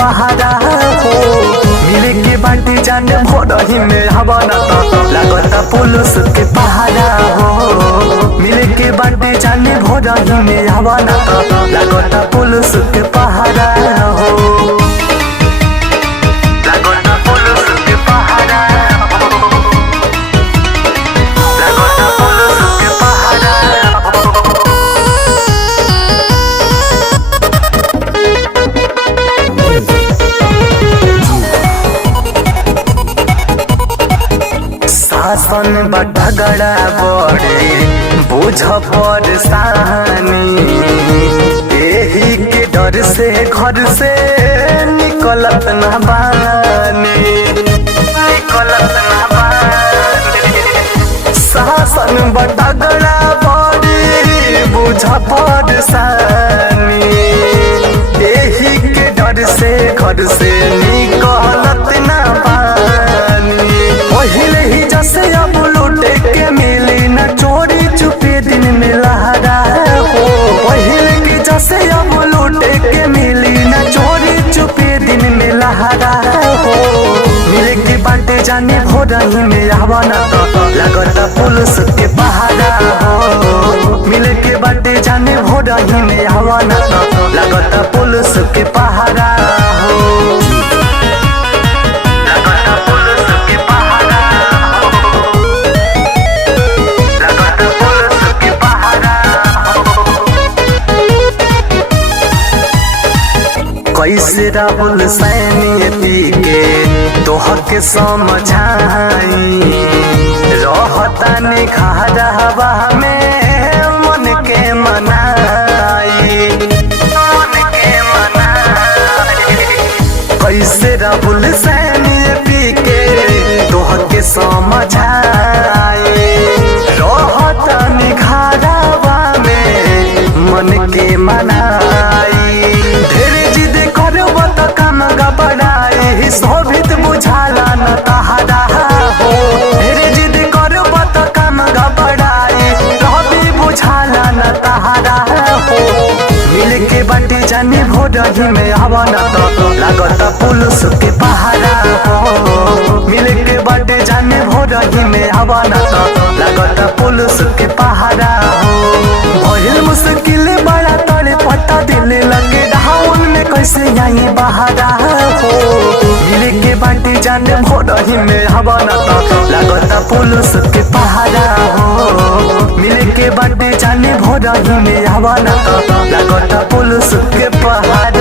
बहारा हो। मिले के बाटे जाने भोरही में हवा ना तो लगता पुलिस के पहारा हो। मिले के बाटे जाने भोरही में हवा ना तो लगता पुलिस के पहारा हो। लगता पुलिस के पहारा हो। लगता पुलिस के पहारा हो। शासन बटगड़ा बड़े बुझ परेशानी, यही के डर से घर से निकलत न बानी। निकलत न बानी। शासन बटगड़ा बड़े बुझ परेशानी, यही के डर से घर से निकलत न बानी। पहले ही जैसे अब लूटे के मिली न चोरी चुपे दिन में लहरा हो। पहले की जैसे अब लूटे के मिली न चोरी चुपे दिन में लहरा हो। मिले के बाटे जाने भोरही में हवा ना तो लगता पुलिस के पहारा हो। मिले के बाटे जाने भोरही में हवा ना तो लगता पुलिस के पहारा हो। कैसे राहुल सैनी पी के तोहर के समझाई, रहता निखारा हवा में मन के मनाई। मन के मनाई। कैसे राहुल सैनी पी के तोहर के समझाई, रहता निखारा हवा में मन के मनाई। शोभित बुझाला न तहारा हो। ढेरे जिद करब त काम गबड़ाई, कभी बुझाला न तहारा हो। मिल के बाटे जाने भोरही में हवा न तो लगता पुलिस के पहारा हो। मिल के बाटे जाने भोरही में हवा न तो लगता पुलिस के पहारा हो। भइल मुश्किल बड़ा तड़े पता दिल लगे डाउन में कैसे आई बहारा हो। मिले के बाटे जाने भोरही में हवा ना तो लगता पुलिस के पहारा हो। मिले के बाटे जाने भोरही में हवा ना तो लगता पुलिस के पहारा।